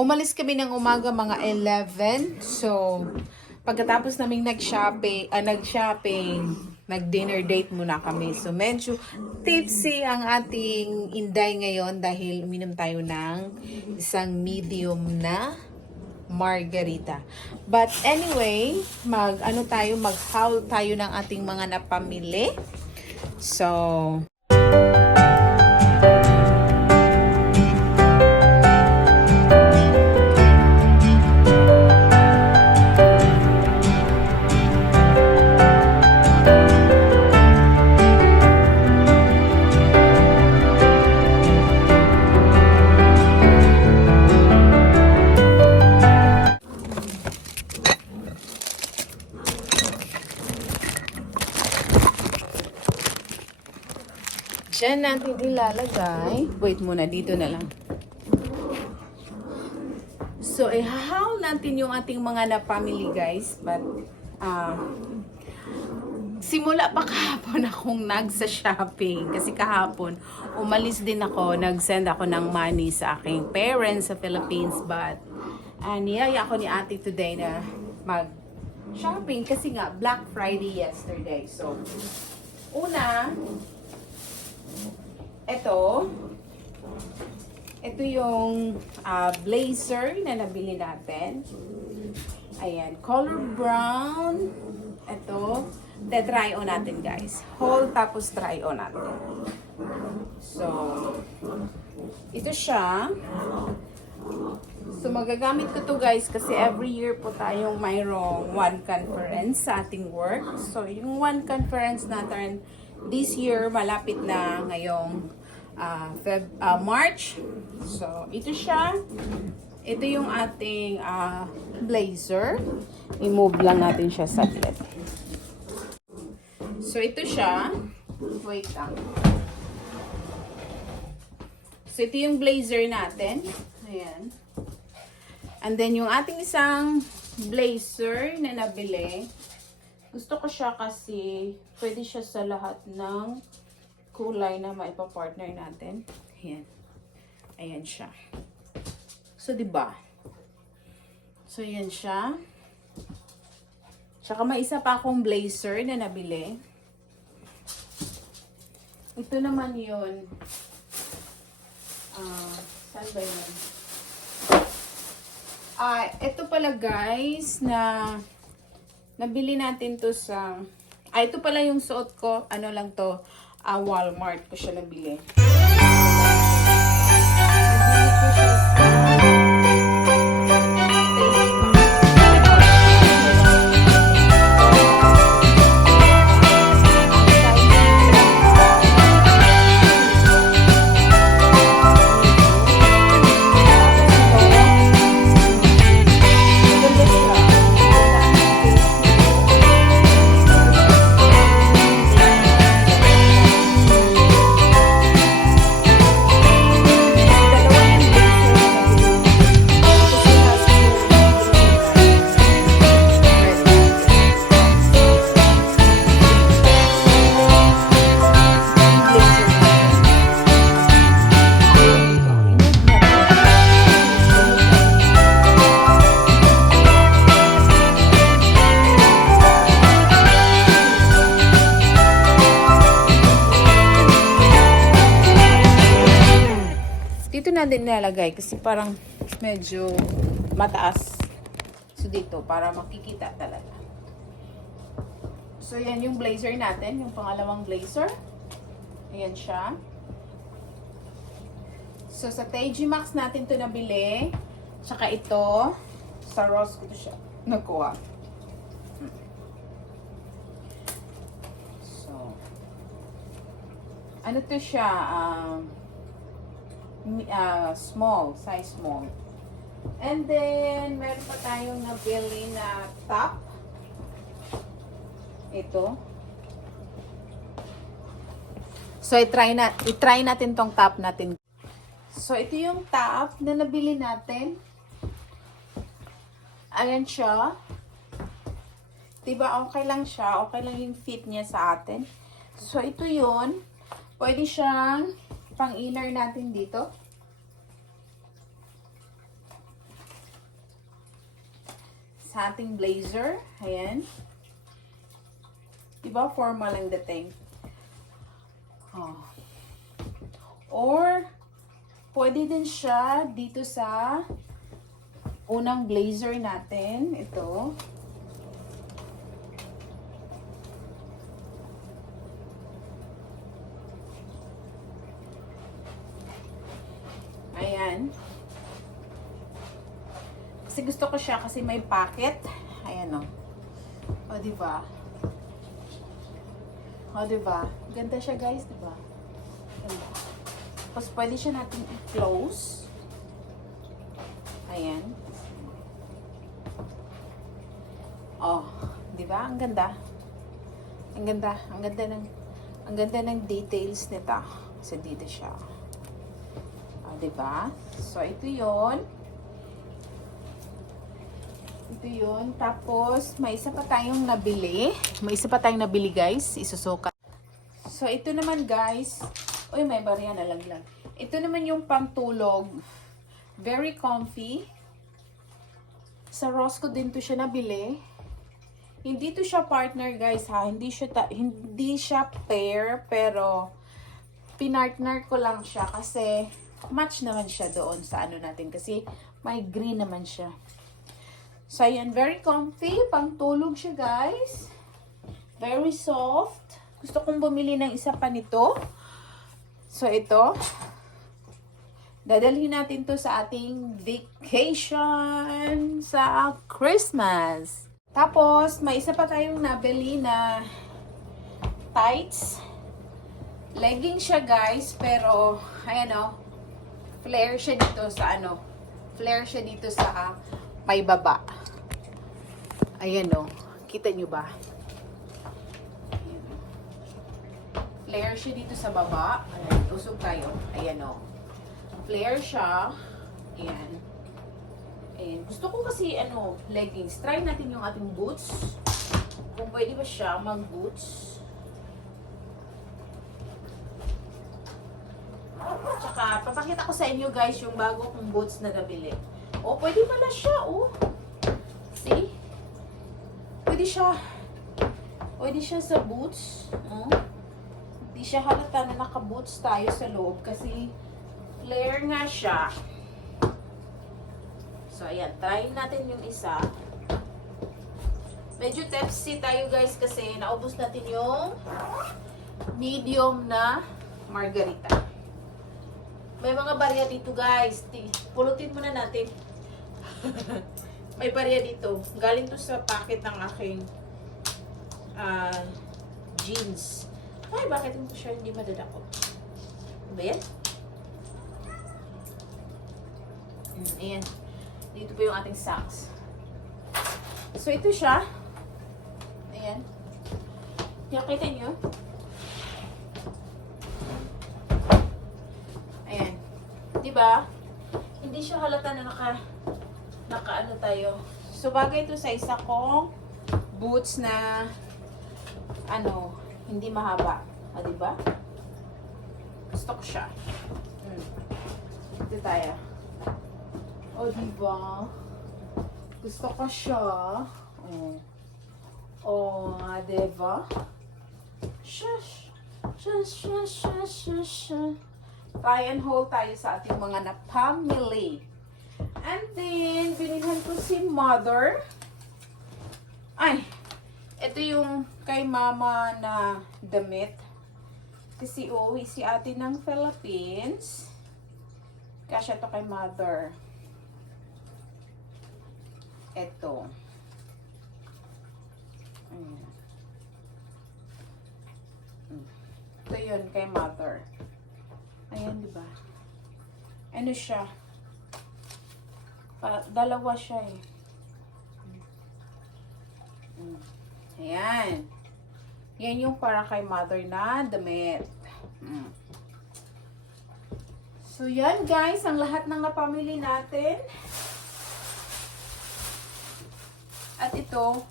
Umalis kami ng umaga mga 11. So, pagkatapos naming nag-shopping, nag-dinner date muna kami. So, medyo tipsy ang ating Inday ngayon dahil uminom tayo ng isang medium na margarita. But anyway, mag-haul tayo ng ating mga napamili. So, dyan natin ilalagay. Wait muna, dito na lang. So, ihahaw natin yung ating mga na-family, guys. But, simula pa kahapon akong nagsa-shopping. Kasi kahapon, umalis din ako. Nag-send ako ng money sa aking parents sa Philippines. But, niyaya ako ni ate today na mag-shopping. Kasi nga, Black Friday yesterday. So, una, ito yung blazer na nabili natin. Ayan, color brown. Ito, try on natin, guys. Hold tapos try on natin. So, ito siya. So, magagamit ko to, guys, kasi every year po tayong mayroong one conference sa ating work. So, yung one conference natin this year, malapit na ngayong March. So, ito siya. Ito yung ating blazer. I-move lang natin siya saglit. So, ito siya. Wait lang. So, ito yung blazer natin. Ayan. And then, yung ating isang blazer na nabili. Gusto ko siya kasi pwede siya sa lahat ng kulay na maipa-partner natin. Ayan. Ayan siya. So, diba? So, ayan siya. Tsaka may isa pa akong blazer na nabili. Ito naman yun. Saan ba yun? Ito pala, guys, na nabili natin to sa... ito pala yung suot ko. Ano lang to? Walmart ko siya nabili. Nabili ko siya sa... Dito na din nilalagay kasi parang medyo mataas. So, dito para makikita talaga. So, yan yung blazer natin. Yung pangalawang blazer. Ayan siya. So, sa TJ Maxx natin to nabili. Tsaka ito. Sa Ross ko to siya nakuha. So, ano to siya? Small, size small. And then, meron pa tayong nabili na top. Ito. So, i-try natin tong top natin. So, ito yung top na nabili natin. Ayan siya. Diba, okay lang siya. Okay lang yung fit niya sa atin. So, ito yun. Pwede siyang pang-inner natin dito. sa ating blazer. Ayan. Diba? Formal ang dating. Oh. Or, pwede din siya dito sa unang blazer natin. Ito. Ayan. Kasi gusto ko siya kasi may pocket. Ayan o. O, diba? O, diba? Ganda siya, guys, diba? Ganda. Tapos, pwede siya natin i-close. Ayan. Oh, diba? Ang ganda. Ang ganda. Ang ganda ng details nito. Kasi dito siya. O, diba? So, ito yun. Ito yun. Tapos, may isa pa tayong nabili. May isa pa tayong nabili, guys. Isusukat. So, ito naman, guys. Uy, may barya na lang. Ito naman yung pangtulog. Very comfy. Sa Rosco din to siya nabili. Hindi to siya partner, guys, ha. Hindi siya pair, pero pinartner ko lang siya kasi match naman siya doon sa ano natin. Kasi may green naman siya. So, ayan, very comfy. Pangtulog siya, guys. Very soft. Gusto kong bumili ng isa pa nito. So, ito. Dadalhin natin to sa ating vacation sa Christmas. Tapos, may isa pa tayong nabili na tights. Legging siya, guys. Pero, ayan o. Flare siya dito sa ano. Flare siya dito sa may baba. Ayan o. Kita nyo ba? Ayan. Flare siya dito sa baba. Ayan. Usog tayo. Ayan o. Flare siya. Ayan. Ayan. Gusto ko kasi ano, leggings. Try natin yung ating boots. Kung pwede ba siya mag-boots. Tsaka, papakita ko sa inyo, guys, yung bago kong boots na nabili. Oh, pwede pala siya, oh. See? Pwede siya. Pwede siya sa boots. Oh. Hindi siya halata na naka-boots tayo sa loob kasi flare nga siya. So, ayan. Try natin yung isa. Medyo tipsy tayo, guys, kasi naubos natin yung medium na margarita. May mga barya dito, guys. Pulutin muna natin. May barya dito. Galing to sa packet ng aking jeans. Ay, bakit ito siya hindi madadako? Ano ba yan? Ayan. Dito po yung ating socks. So, ito siya. Ayan. Nakita nyo? Ayan. Diba? Hindi siya halata na naka-ano tayo. So, bagay ito sa isa kong boots na ano, hindi mahaba. O, diba? Gusto ko siya. Ito tayo. O, diba? Gusto ko siya. O, diba? Shush. Shush, shush, shush, shush, shush. Try and hold tayo sa ating mga napamili. And then, binilhan ko si Mother. Ay, ito yung kay Mama na damit. Kasi uwi si ate ng Philippines. Kasya to kay Mother. Ito. Ito yun kay Mother. Ayan, diba? Ano siya? Dalawa siya eh. Ayan. Yan yung para kay Mother na damit. So, yan guys, ang lahat ng napamili natin. At ito,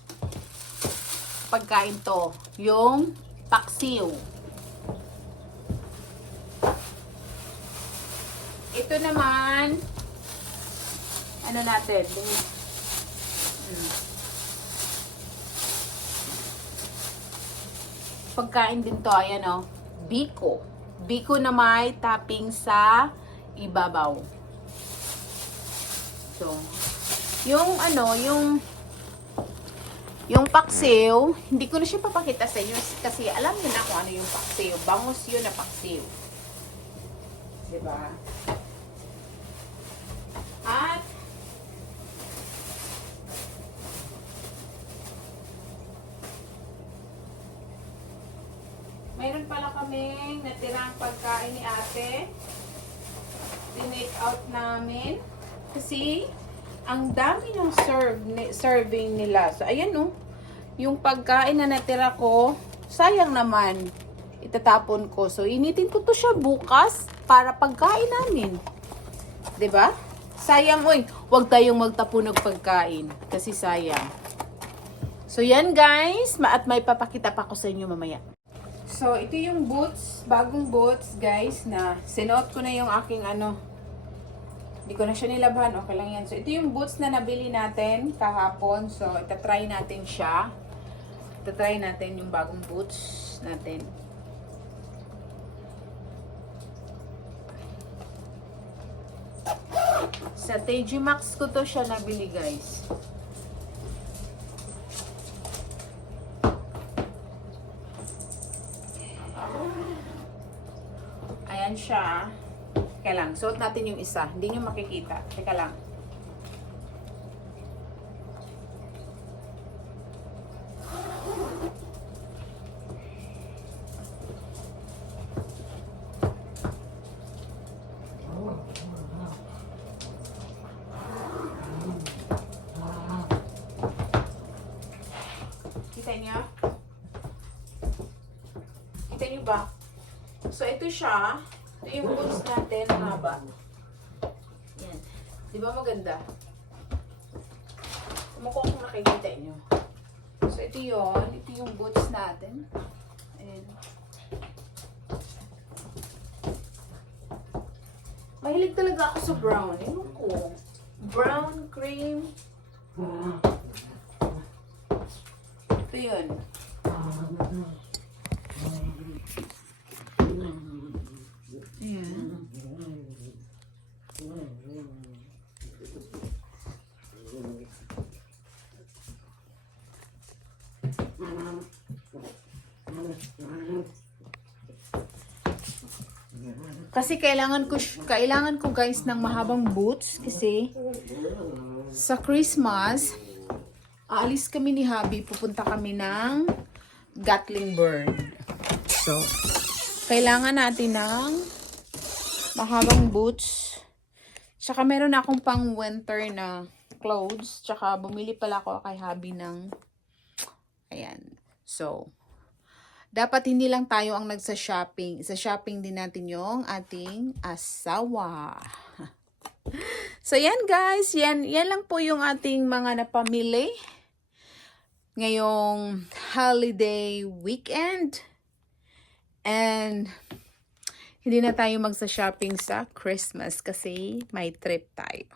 pagkain to. Yung paksiw. Ito naman, ano natin, pagkain din to. Ayan o. Biko. Biko na may topping sa ibabaw. So, yung ano, yung paksiw, hindi ko na siya papakita sa inyo kasi alam niyo na kung ano yung paksiw. Bangus yun na paksiw. Diba? At mayroon pala kaming natirang pagkain ni ate. Tinake out namin. Kasi, ang dami ng serving nila. So, ayan o. Yung pagkain na natira ko, sayang naman. Itatapon ko. So, initin ko to siya bukas para pagkain namin. 'Di ba? Sayang, oy. Huwag tayong magtapon ng pagkain. Kasi sayang. So, yan guys. At may papakita pa ko sa inyo mamaya. So, ito yung boots, bagong boots, guys, na sinuot ko na yung aking ano. Hindi ko na siya nilabhan, okay lang yan. So, ito yung boots na nabili natin kahapon. So, itatry natin siya. Itatry natin yung bagong boots natin. Sa TJ Maxx ko to siya nabili, guys. Ayan siya. Teka lang. Suot natin yung isa. Hindi nyo makikita. Teka lang. Kita niyo? Kita niyo ba? So, ito siya. Ito yung boots natin. Haba. Yan. Di ba maganda? Kumukuha kung nakikita nyo. So, ito yun. Ito yung boots natin. Ayan. Mahilig talaga ako sa brown. Ewan ko. Brown, cream. Ito yun. Ayan. Kasi kailangan ko guys ng mahabang boots kasi sa Christmas aalis kami ni Habi, pupunta kami ng Gatlinburg. So, kailangan natin ng mahabang boots. Tsaka meron akong pang winter na clothes. Tsaka bumili pala ako kay Habi ng ayan. So, dapat hindi lang tayo ang nagsa-shopping. Isa-shopping din natin yung ating asawa. So, yan guys. Yan lang po yung ating mga napamili ngayong holiday weekend. And hindi na tayo magsa-shopping sa Christmas kasi may trip tayo.